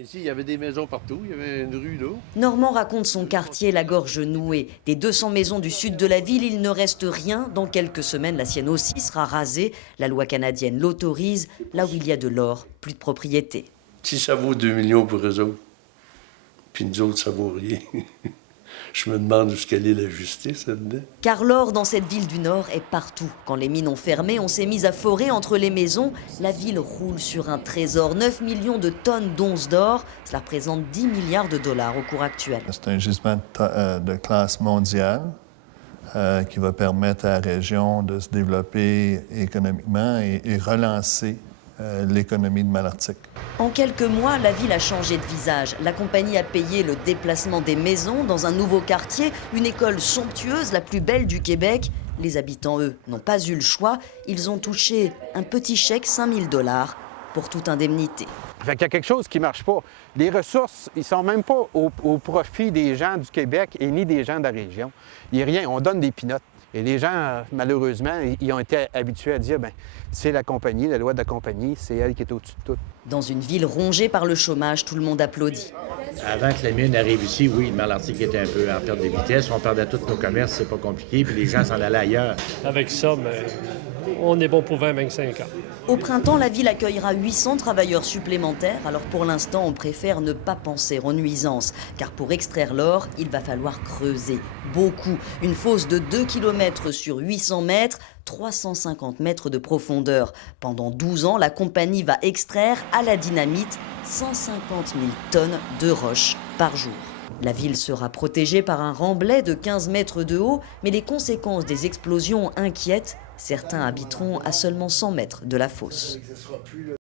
Ici, il y avait des maisons partout, il y avait une rue là. Normand raconte son quartier, la gorge nouée. Des 200 maisons du sud de la ville, il ne reste rien. Dans quelques semaines, la sienne aussi sera rasée. La loi canadienne l'autorise. Là où il y a de l'or, plus de propriété. Si ça vaut 2 millions pour eux autres, puis nous autres, ça vaut rien. Je me demande où est la justice là-dedans. Car l'or dans cette ville du Nord est partout. Quand les mines ont fermé, on s'est mis à forer entre les maisons. La ville roule sur un trésor. 9 millions de tonnes d'onces d'or. Cela représente 10 milliards de dollars au cours actuel. C'est un gisement de classe mondiale qui va permettre à la région de se développer économiquement et relancer l'économie de Malartic. En quelques mois, la ville a changé de visage. La compagnie a payé le déplacement des maisons dans un nouveau quartier, une école somptueuse, la plus belle du Québec. Les habitants, eux, n'ont pas eu le choix. Ils ont touché un petit chèque, 5 000 $ pour toute indemnité. Fait qu'il y a quelque chose qui ne marche pas. Les ressources, ils ne sont même pas au profit des gens du Québec et ni des gens de la région. Il n'y a rien, on donne des pinottes. Et les gens, malheureusement, ils ont été habitués à dire, bien, c'est la compagnie, la loi de la compagnie, c'est elle qui est au-dessus de tout. Dans une ville rongée par le chômage, tout le monde applaudit. Avant que la mine arrive ici, oui, Malartic était un peu en perte de vitesse. On perdait tous nos commerces, c'est pas compliqué, puis les gens s'en allaient ailleurs. Avec ça, mais on est bon pour 20-25 ans. Au printemps, la ville accueillera 800 travailleurs supplémentaires. Alors pour l'instant, on préfère ne pas penser aux nuisances. Car pour extraire l'or, il va falloir creuser. Beaucoup. Une fosse de 2 km sur 800 mètres, 350 mètres de profondeur. Pendant 12 ans, la compagnie va extraire à la dynamite 150 000 tonnes de roches par jour. La ville sera protégée par un remblai de 15 mètres de haut, mais les conséquences des explosions inquiètent. Certains habiteront à seulement 100 mètres de la fosse.